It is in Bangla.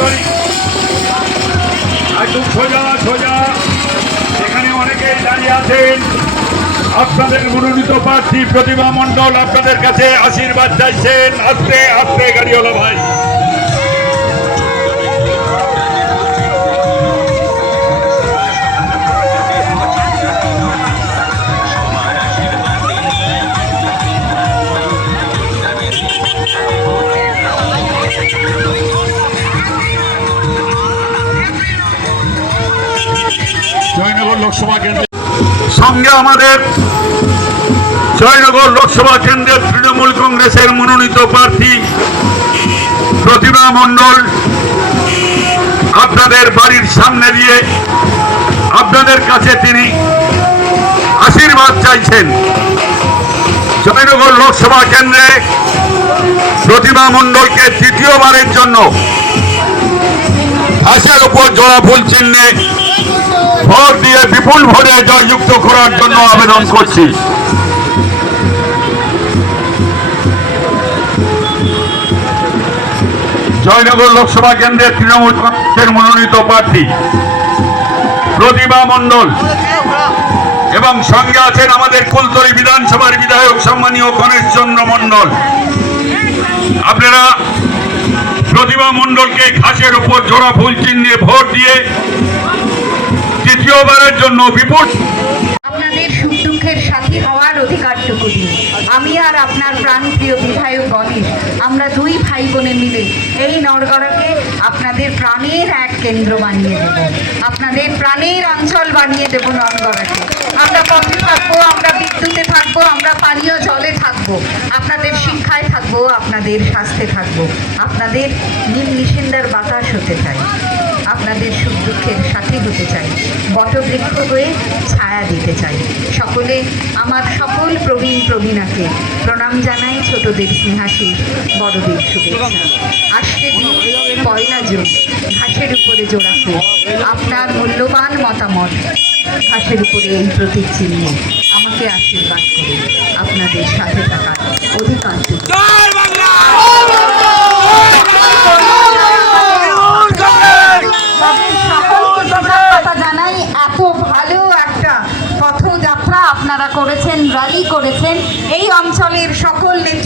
ধরি একদম সোজা সোজা। এখানে অনেকে দাঁড়িয়ে আছেন। আপনাদের মনোনীত প্রার্থী প্রতিমা মণ্ডল আপনাদের কাছে আশীর্বাদ চাইছেন। আস্তে আস্তে, গাড়িওয়ালা ভাই। জয়নগর লোকসভা কেন্দ্রে। সঙ্গে আমাদের জয়নগর লোকসভা কেন্দ্রের তৃণমূল কংগ্রেসের মনোনীত প্রার্থী প্রতিভা মণ্ডল আপনাদের বাড়ির সামনে দিয়ে আপনাদের কাছে তিনি আশীর্বাদ চাইছেন। জয়নগর লোকসভা কেন্দ্রে প্রতিভা মণ্ডলকে তৃতীয়বারের জন্য ঘাসের উপর জোড়া ফুল চিহ্নে বিপুল ভোটে জয়যুক্ত করার জন্য আবেদন করছি। জয়নগর লোকসভা কেন্দ্রের তৃণমূল কংগ্রেসের মনোনীত প্রার্থী প্রতিভা মণ্ডল এবং সঙ্গে আছেন আমাদের কুলতলি বিধানসভার বিধায়ক সম্মানীয় গণেশ চন্দ্র মণ্ডল। আপনারা প্রতিভা মণ্ডলকে ঘাসের উপর জোড়া ফুল চিহ্নে ভোট দিয়ে তৃতীয়বারের জন্য বিপুল আপনাদের সুখ দুঃখের সাথী হওয়ার অধিকারটুকু দিন আমি আর আপনার প্রাণপ্রিয় বিধায়ক গণেশ, আমরা দুই ভাই বোনে মিলে এই নরগড়াকে আপনাদের প্রাণের এক কেন্দ্র বানিয়ে দেব। আপনাদের প্রাণের অঞ্চল বানিয়ে দেব নরগড়াকে আমরা পথে থাকব, আমরা বিদ্যুতে থাকব, আমরা পানীয় জলে থাকব। আপনাদের শিক্ষায় থাকব, আপনাদের স্বাস্থ্যে থাকব। আপনাদের নীল নিষেন্দার বাতাস হতে চাই। আপনাদের সুখ দুঃখের সাথী হতে চাই, বটবৃক্ষ হয়ে ছায়া দিতে চাই। সকলে আমার সকল প্রবীণ প্রবীণাকে প্রণাম জানাই ছোটদের স্নেহাসী বড়দের শুভেচ্ছা। আসছে পয়লা জুন, ঘাসের উপরে জোড়া ফুল। আপনার মূল্যবান মতামত ঘাসের উপরে এই প্রতীক চিহ্নে আমাকে আশীর্বাদ করে আপনাদের সাথে থাকার অধিকারটুকু আপনারা করেছেন র্যালি করেছেন। এই অঞ্চলের সকল নেতৃত্ববৃন্দকে